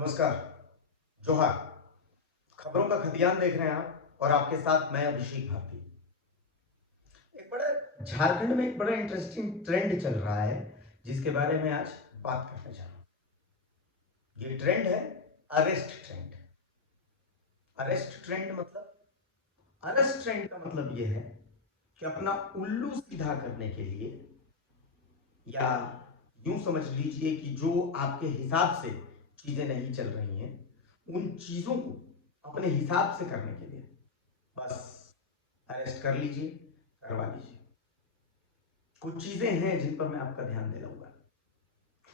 नमस्कार। जोहार। खबरों का खतियान देख रहे हैं आप और आपके साथ मैं अभिषेक भारती। एक बड़ा झारखंड में एक बड़ा इंटरेस्टिंग ट्रेंड चल रहा है जिसके बारे में आज बात करने जा रहा हूं। ये ट्रेंड है अरेस्ट ट्रेंड। अरेस्ट ट्रेंड मतलब अरेस्ट ट्रेंड का मतलब ये है कि अपना उल्लू सीधा करने के लिए या यूं समझ लीजिए कि जो आपके हिसाब से चीजें नहीं चल रही हैं उन चीजों को अपने हिसाब से करने के लिए बस अरेस्ट कर लीजिए, करवा लीजिए। कुछ चीजें हैं जिन पर मैं आपका ध्यान दिलाऊंगा।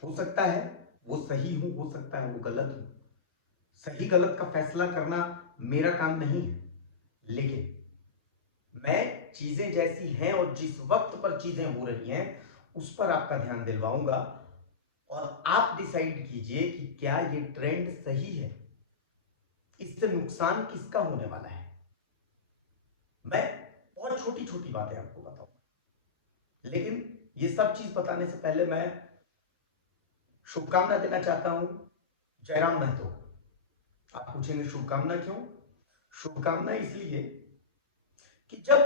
हो सकता है वो सही हो सकता है वो गलत हो। सही गलत का फैसला करना मेरा काम नहीं है, लेकिन मैं चीजें जैसी हैं और जिस वक्त पर चीजें हो रही हैं उस पर आपका ध्यान दिलवाऊंगा और आप डिसाइड कीजिए कि क्या ये ट्रेंड सही है, इससे नुकसान किसका होने वाला है। मैं बहुत छोटी छोटी बातें आपको बताऊंगा, लेकिन ये सब चीज बताने से पहले मैं शुभकामना देना चाहता हूं जयराम महतो। आप पूछेंगे शुभकामना क्यों? शुभकामना इसलिए कि जब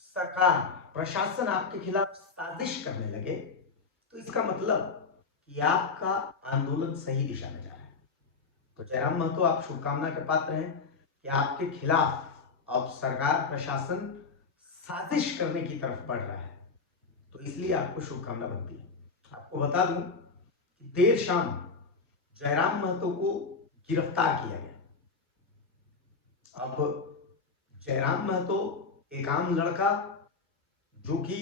सरकार प्रशासन आपके खिलाफ साजिश करने लगे तो इसका मतलब कि आपका आंदोलन सही दिशा में जा रहा है। तो जयराम महतो, आप शुभकामना के पात्र हैं कि आपके खिलाफ अब सरकार प्रशासन साजिश करने की तरफ बढ़ रहा है, तो इसलिए आपको शुभकामना बनती है। आपको बता दूं कि देर शाम जयराम महतो को गिरफ्तार किया गया। अब जयराम महतो एक आम लड़का जो कि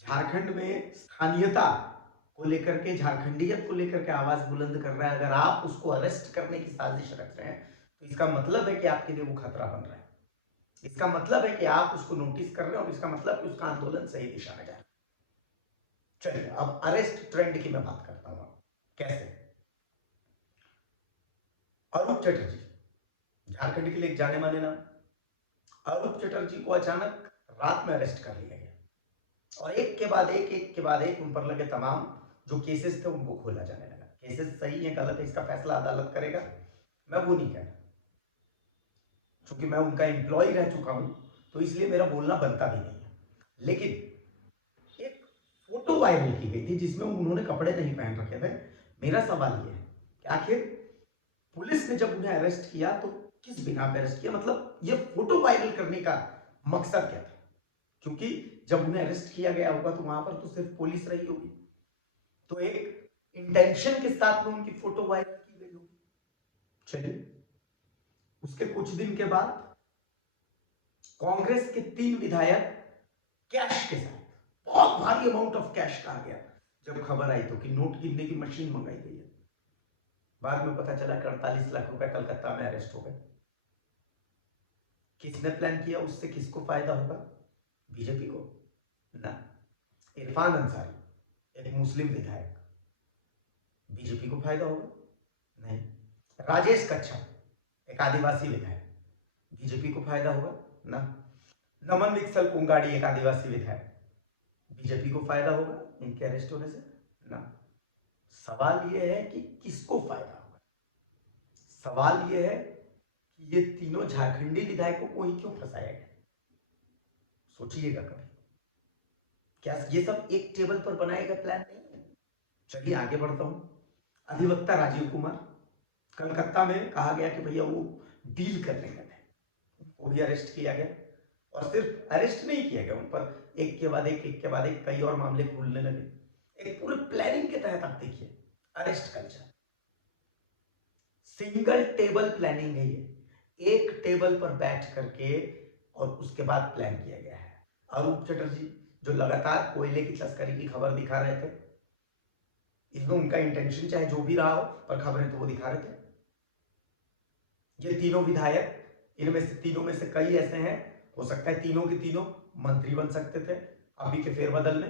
झारखंड में स्थानीयता को लेकर के, झारखंडियत को लेकर के आवाज बुलंद कर रहा है, अगर आप उसको अरेस्ट करने की साजिश रख रहे हैं तो इसका मतलब है कि आपके लिए वो खतरा बन रहा है। इसका मतलब है कि आप उसको नोटिस कर रहे हैं और इसका मतलब कि उसका आंदोलन सही दिशा में जा रहा है। चलिए अब अरेस्ट ट्रेंड की मैं बात करता हूं। कैसे? अरूप चटर्जी झारखंड के लिए एक जाने माने नाम। अरूप चटर्जी को अचानक रात में अरेस्ट कर लिया गया और एक के बाद एक उन पर लगे तमाम जो केसेस थे उनको खोला जाने लगा। केसेस सही है गलत है इसका फैसला अदालत करेगा, मैं वो नहीं कह रहा। चूंकि मैं उनका एम्प्लॉय रह चुका हूं तो इसलिए मेरा बोलना बनता भी नहीं है। लेकिन एक फोटो वायरल की गई थी जिसमें उन्होंने कपड़े नहीं पहन रखे थे। मेरा सवाल यह है कि आखिर पुलिस ने जब उन्हें अरेस्ट किया तो किस बिना पर अरेस्ट किया, मतलब ये फोटो वायरल करने का मकसद क्या था? क्योंकि जब उन्हें अरेस्ट किया गया होगा तो वहां पर तो सिर्फ पुलिस रही होगी, तो एक इंटेंशन के साथ में उनकी फोटो वायरल की गई होगी। चलिए, उसके कुछ दिन के बाद कांग्रेस के 3 विधायक कैश के साथ, बहुत भारी अमाउंट ऑफ कैश कहा गया जब खबर आई तो कि नोट गिनने की मशीन मंगाई गई है। बाद में पता चला कि 48 लाख रुपए कलकत्ता में अरेस्ट हो गए। किसने प्लान किया? उससे किसको फायदा होगा? बीजेपी को ना। इरफान अंसारी एक मुस्लिम विधायक, बीजेपी को फायदा होगा? नहीं। राजेश कच्छप एक आदिवासी विधायक, बीजेपी को फायदा होगा? ना। नमन विक्सल कुंगाड़ी एक आदिवासी विधायक, बीजेपी को फायदा होगा इनके अरेस्ट होने से? ना। सवाल यह है कि किसको फायदा होगा। सवाल यह है कि ये तीनों झारखंडी विधायकों को ही क्यों फंसाया गया? सोचिएगा कभी। क्या ये सब एक टेबल पर बनाए गए प्लान नहीं है? चलिए आगे बढ़ता हूं। अधिवक्ता राजीव कुमार, कलकत्ता में कहा गया कि भैया वो डील करने गए थे, उनको भी अरेस्ट किया गया। और सिर्फ अरेस्ट नहीं किया गया, उन पर एक के बाद एक कई और मामले खुलने लगे। एक पूरे प्लानिंग के तहत आप देखिए arrest culture, single table planning है ये। एक टेबल पर बैठ करके और उसके बाद प्लान किया गया है। अरूप चटर्जी जो लगातार कोयले की तस्करी की खबर दिखा रहे थे, इसमें उनका इंटेंशन चाहे जो भी रहा हो पर खबरें तो वो दिखा रहे थे। ये तीनों विधायक, इनमें से तीनों में से कई ऐसे हैं, हो सकता है तीनों के तीनों मंत्री बन सकते थे अभी के फेरबदल में।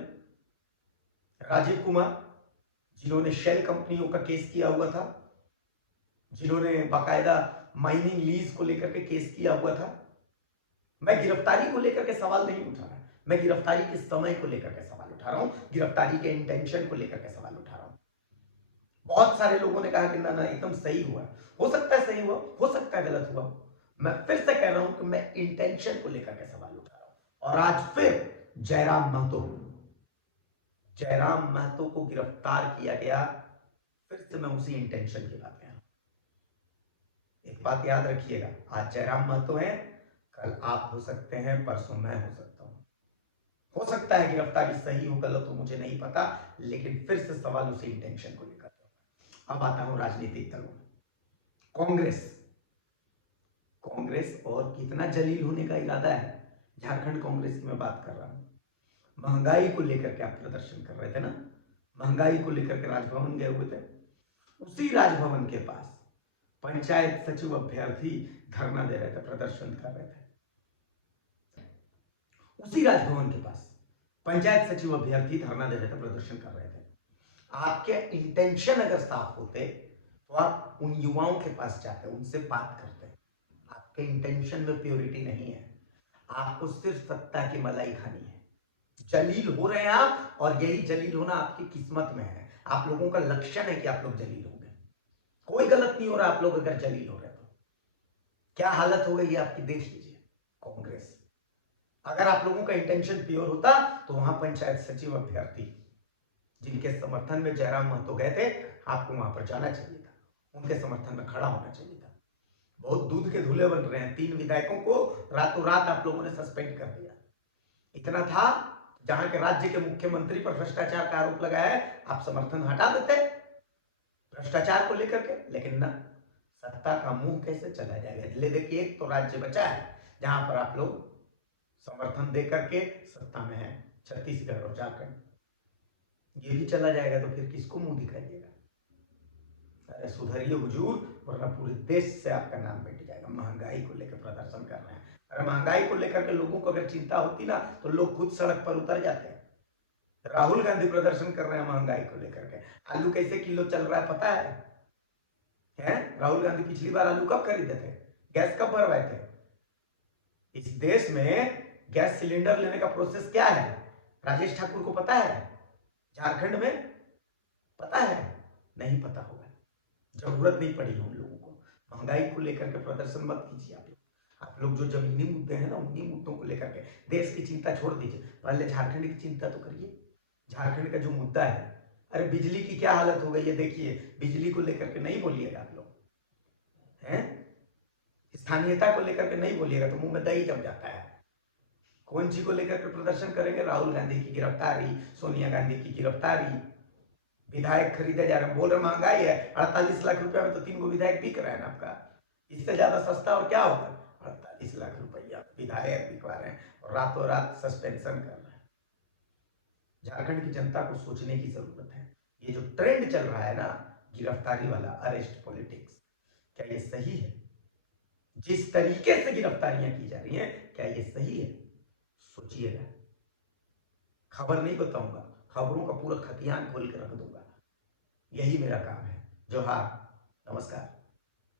राजीव कुमार जिन्होंने शेल कंपनियों का केस किया हुआ था, जिन्होंने बाकायदा माइनिंग लीज को लेकर के केस किया हुआ था। मैं गिरफ्तारी को लेकर के सवाल नहीं उठा रहा, मैं गिरफ्तारी के समय को लेकर के सवाल उठा रहा हूं, गिरफ्तारी के इंटेंशन को लेकर के सवाल उठा रहा हूं। बहुत सारे लोगों ने कहा कि ना ना एकदम सही हुआ। हो सकता है सही हुआ, हो सकता है गलत हुआ। मैं फिर से कह रहा हूं कि मैं इंटेंशन को लेकर के सवाल उठा रहा हूं। और आज फिर जयराम महतो को गिरफ्तार किया गया। फिर से मैं उसी इंटेंशन की बात कह रहा हूं। एक बात याद रखिएगा, आज जयराम महतो है, कल आप हो सकते हैं, परसों मैं हो सकता हूं। हो सकता है गिरफ्तारी सही हो गलत हो मुझे नहीं पता, लेकिन फिर से सवाल उसी इंटेंशन को लेकर। अब आता हूं राजनीतिक दलों में। कांग्रेस कांग्रेस और कितना जलील होने का इरादा है। झारखंड कांग्रेस की मैं बात कर रहा हूं। महंगाई को लेकर के आप प्रदर्शन कर रहे थे ना, महंगाई को लेकर के राजभवन गए हुए थे। उसी राजभवन के पास पंचायत सचिव अभ्यर्थी धरना दे रहे थे, प्रदर्शन कर रहे थे। उसी राजभवन के पास पंचायत सचिव अभ्यर्थी धरना दे रहे थे, प्रदर्शन कर रहे थे। आपके इंटेंशन अगर साफ होते तो आप उन युवाओं के पास जाते, उनसे बात करते। आपके इंटेंशन में प्योरिटी नहीं है, आपको सिर्फ सत्ता की मलाई खानी है। जलील हो रहे हैं आप, और यही जलील होना आपकी किस्मत में है। आप लोगों का लक्षण है कि आप लोग जलील होंगे। कोई गलत नहीं हो रहा, आप लोग अगर जलील हो रहे तो क्या हालत हो गई आपकी देख लीजिए। कांग्रेस, अगर आप लोगों का इंटेंशन प्योर होता तो वहां पंचायत सचिव अभ्यर्थी जिनके समर्थन में जयराम महतो गए थे, आपको वहां पर जाना चाहिए था, उनके समर्थन में खड़ा होना चाहिए था। बहुत दूध के धुले बन रहे हैं। 3 विधायकों को रातों रात आप लोगों ने सस्पेंड कर दिया। इतना था, जहां के राज्य के मुख्यमंत्री पर भ्रष्टाचार का आरोप लगाया है, आप समर्थन हटा देते भ्रष्टाचार को लेकर के। लेकिन ना, सत्ता का मुंह कैसे चला जाएगा। ले देखिए, एक तो राज्य बचा है जहां पर आप लोग समर्थन देकर के सत्ता में है, छत्तीसगढ़ और झारखंड। ये भी चला जाएगा तो फिर किसको मुंह दिखाइएगा। अरे सुधरिए हुजूर, वरना पूरे देश से आपका नाम मिट जाएगा। महंगाई को लेकर प्रदर्शन कर रहे हैं। अरे महंगाई को लेकर के लोगों को अगर चिंता होती ना, तो लोग खुद सड़क पर उतर जाते हैं। राहुल गांधी प्रदर्शन कर रहे हैं महंगाई को लेकर के। आलू कैसे किलो चल रहा है पता है? राहुल गांधी पिछली बार आलू कब खरीदे थे? गैस कब भरवाए थे? इस देश में गैस सिलेंडर लेने का प्रोसेस क्या है, राजेश ठाकुर को पता है? झारखंड में पता है? नहीं पता होगा, जरूरत नहीं पड़ी उन लोगों को। महंगाई को लेकर के प्रदर्शन मत कीजिए आप लोग जो जमीनी मुद्दे हैं ना, उन्हीं मुद्दों को लेकर के देश की चिंता छोड़ दीजिए, पहले झारखंड की चिंता तो करिए। झारखंड का जो मुद्दा है, अरे बिजली की क्या हालत हो गई है देखिए। बिजली को लेकर के नहीं बोलिएगा आप लोग, हैं? स्थानीयता को लेकर के नहीं बोलिएगा तो मुंह में दही जम जाता है। कौन सी को लेकर के प्रदर्शन करेंगे? राहुल गांधी की गिरफ्तारी, सोनिया गांधी की गिरफ्तारी, विधायक खरीदे जा रहे हैं। बोल रहे महंगाई है, 48 लाख रुपया में तो 3 गो विधायक बिक रहे हैं ना आपका। इससे ज्यादा सस्ता और क्या होगा? 48 लाख रुपया विधायक बिकवा रहे हैं और रातों रात सस्पेंशन कर रहे हैं। झारखंड की जनता को सोचने की जरूरत है। ये जो ट्रेंड चल रहा है ना, गिरफ्तारी वाला, अरेस्ट पॉलिटिक्स, क्या ये सही है? जिस तरीके से गिरफ्तारियां की जा रही हैं, क्या ये सही है? सोचिएगा। खबर नहीं बताऊंगा, खबरों का पूरा खतियान खोल के रख दूंगा। यही मेरा काम है। जोहार, नमस्कार।